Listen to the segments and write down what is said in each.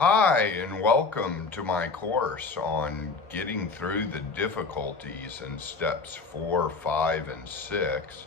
Hi, and welcome to my course on getting through the difficulties in steps 4, 5, and 6.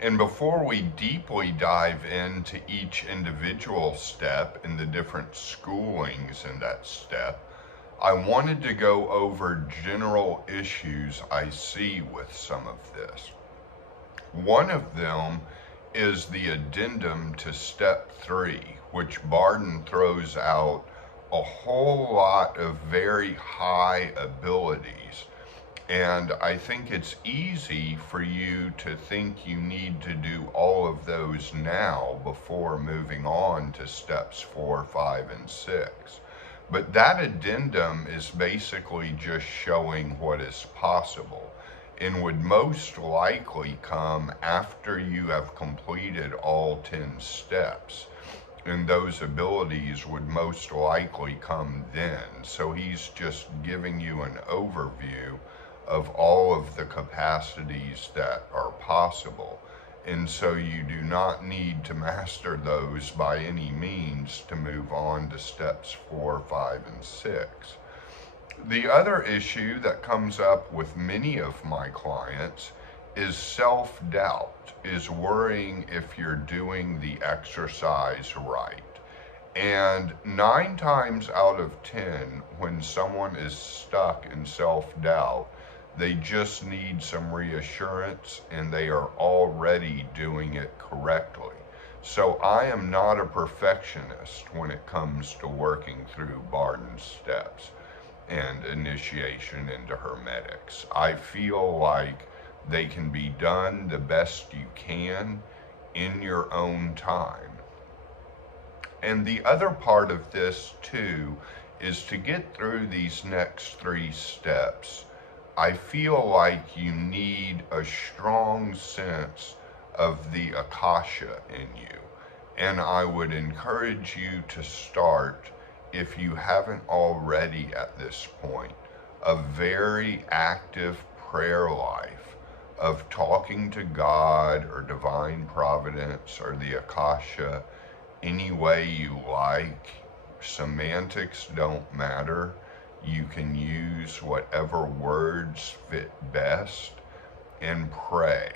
And before we deeply dive into each individual step and the different schoolings in that step, I wanted to go over general issues I see with some of this. One of them is the addendum to step 3, which Barden throws out a whole lot of very high abilities. And I think it's easy for you to think you need to do all of those now before moving on to steps 4, 5, and 6. But that addendum is basically just showing what is possible and would most likely come after you have completed all 10 steps. And those abilities would most likely come then. So he's just giving you an overview of all of the capacities that are possible. And so you do not need to master those by any means to move on to steps 4, 5, and 6. The other issue that comes up with many of my clients is self-doubt, is worrying if you're doing the exercise right. And 9 times out of 10, when someone is stuck in self-doubt, they just need some reassurance and they are already doing it correctly. So I am not a perfectionist when it comes to working through Barden's steps and initiation into Hermetics. I feel like they can be done the best you can in your own time. And the other part of this too is to get through these next 3 steps. I feel like you need a strong sense of the Akasha in you. And I would encourage you to start, if you haven't already at this point, a very active prayer life of talking to God or divine providence or the Akasha any way you like. Semantics don't matter. You can use whatever words fit best and pray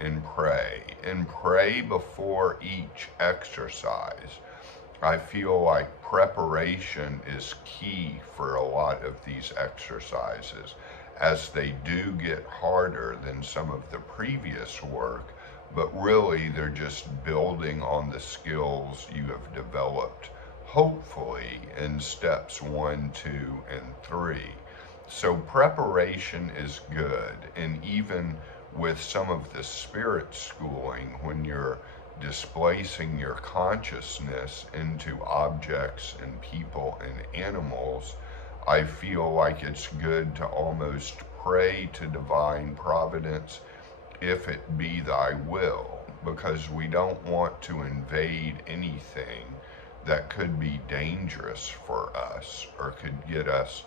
and pray and pray before each exercise. I feel like preparation is key for a lot of these exercises, as they do get harder than some of the previous work, but really they're just building on the skills you have developed, hopefully, in steps 1, 2, and 3. So preparation is good, and even with some of the spirit schooling, when you're displacing your consciousness into objects and people and animals, I feel like it's good to almost pray to divine providence, if it be thy will, because we don't want to invade anything that could be dangerous for us or could get us.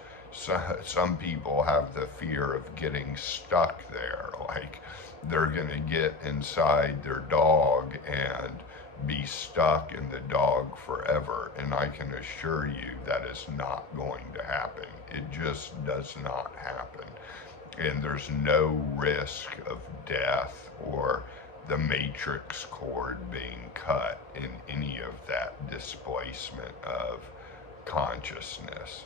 Some people have the fear of getting stuck there, like they're going to get inside their dog and be stuck in the dog forever. And I can assure you that is not going to happen. It just does not happen. And there's no risk of death or the matrix cord being cut in any of that displacement of consciousness.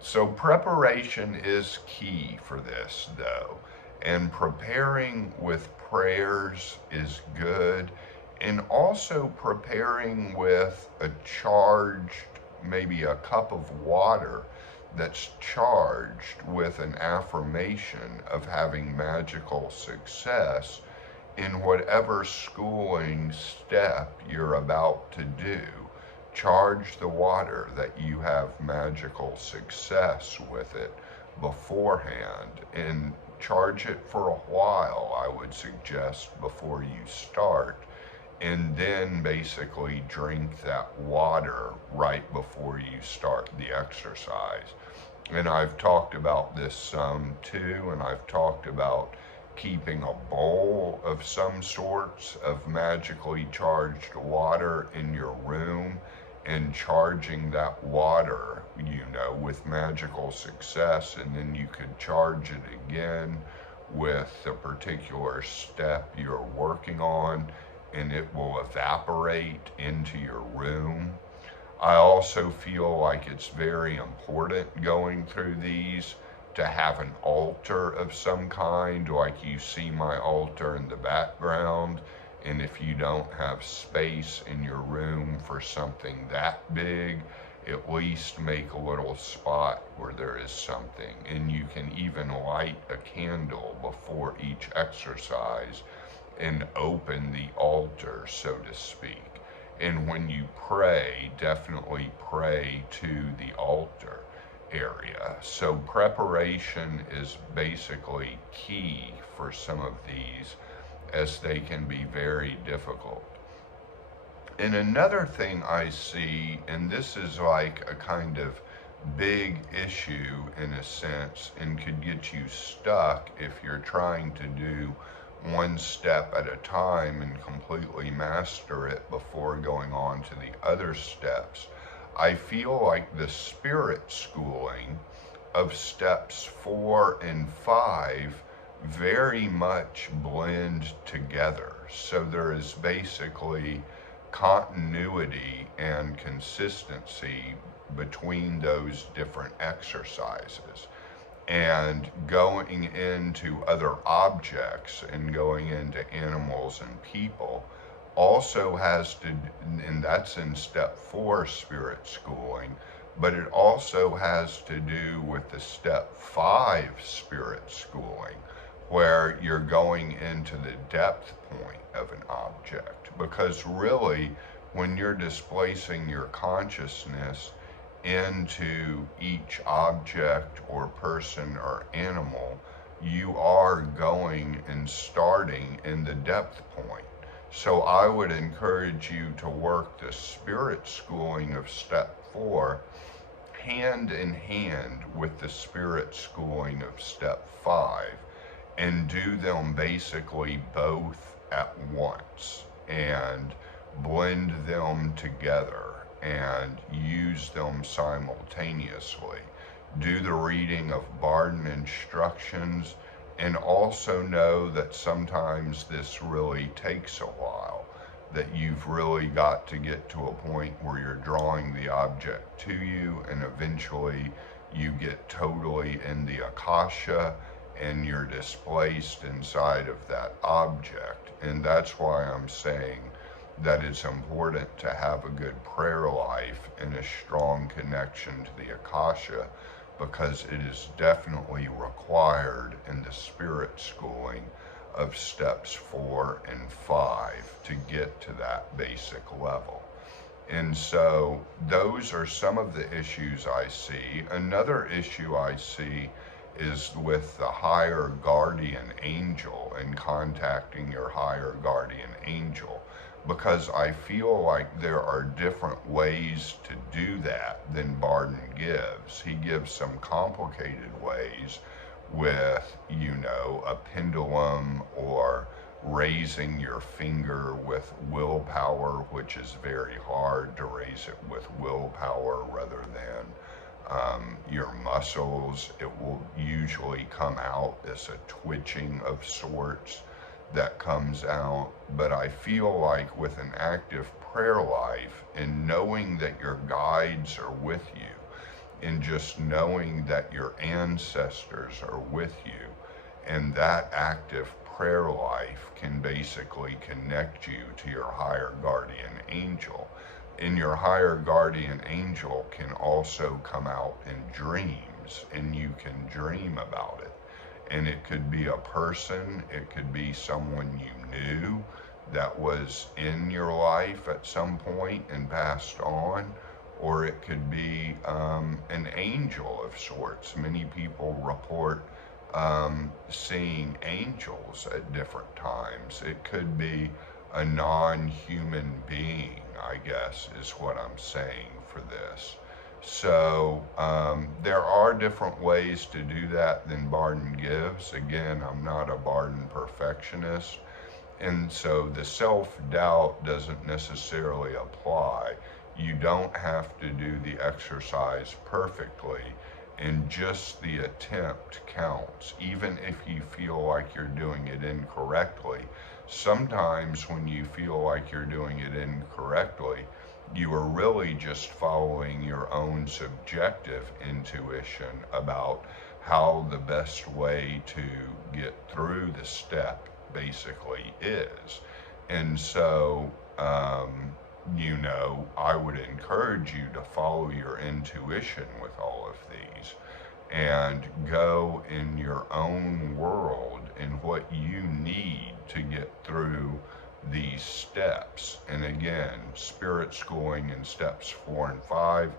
So preparation is key for this, though, and preparing with prayers is good, and also preparing with a charged, maybe a cup of water that's charged with an affirmation of having magical success in whatever schooling step you're about to do. Charge the water that you have magical success with it beforehand, and charge it for a while, I would suggest, before you start, and then basically drink that water right before you start the exercise. And I've talked about this some too, and I've talked about keeping a bowl of some sorts of magically charged water in your room and charging that water, with magical success, and then you could charge it again with the particular step you're working on, and it will evaporate into your room. I also feel like it's very important going through these to have an altar of some kind, like you see my altar in the background. And if you don't have space in your room for something that big, at least make a little spot where there is something. And you can even light a candle before each exercise and open the altar, so to speak. And when you pray, definitely pray to the altar area. So preparation is basically key for some of these, as they can be very difficult. And another thing I see, and this is like a kind of big issue in a sense, and could get you stuck if you're trying to do one step at a time and completely master it before going on to the other steps. I feel like the spirit schooling of steps 4 and 5 very much blend together. So there is basically continuity and consistency between those different exercises. And going into other objects and going into animals and people also has to, and that's in step 4 spirit schooling, but it also has to do with the step 5 spirit schooling, where you're going into the depth point of an object. Because really, when you're displacing your consciousness into each object or person or animal, you are going and starting in the depth point. So I would encourage you to work the spirit schooling of step 4 hand in hand with the spirit schooling of step 5, and do them basically both at once and blend them together and use them simultaneously. Do the reading of Barden instructions, and also know that sometimes this really takes a while, that you've really got to get to a point where you're drawing the object to you, and eventually you get totally in the Akasha and you're displaced inside of that object. And that's why I'm saying that it's important to have a good prayer life and a strong connection to the Akasha, because it is definitely required in the spirit schooling of steps 4 and 5 to get to that basic level. And so those are some of the issues I see. Another issue I see is with the higher guardian angel and contacting your higher guardian angel, because I feel like there are different ways to do that than Barden gives. He gives some complicated ways with, a pendulum, or raising your finger with willpower, which is very hard to raise it with willpower rather than your muscles. It will usually come out as a twitching of sorts that comes out. But I feel like with an active prayer life and knowing that your guides are with you, and just knowing that your ancestors are with you, and that active prayer life can basically connect you to your higher guardian angel. And your higher guardian angel can also come out in dreams, and you can dream about it. And it could be a person, it could be someone you knew that was in your life at some point and passed on, or it could be an angel of sorts. Many people report seeing angels at different times. It could be a non-human being, I guess, is what I'm saying for this. So there are different ways to do that than Barden gives. Again, I'm not a Barden perfectionist, and so the self-doubt doesn't necessarily apply. You don't have to do the exercise perfectly, and just the attempt counts, even if you feel like you're doing it incorrectly. Sometimes when you feel like you're doing it incorrectly, you are really just following your own subjective intuition about how the best way to get through the step basically is. And so, I would encourage you to follow your intuition with all of these and go in your own world in what you need to get through these steps. And again, spirit schooling in steps 4 and 5,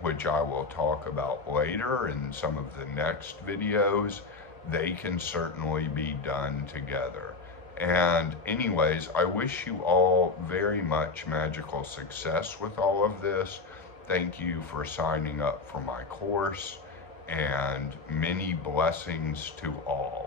which I will talk about later in some of the next videos, they can certainly be done together. And anyways, I wish you all very much magical success with all of this. Thank you for signing up for my course, and many blessings to all.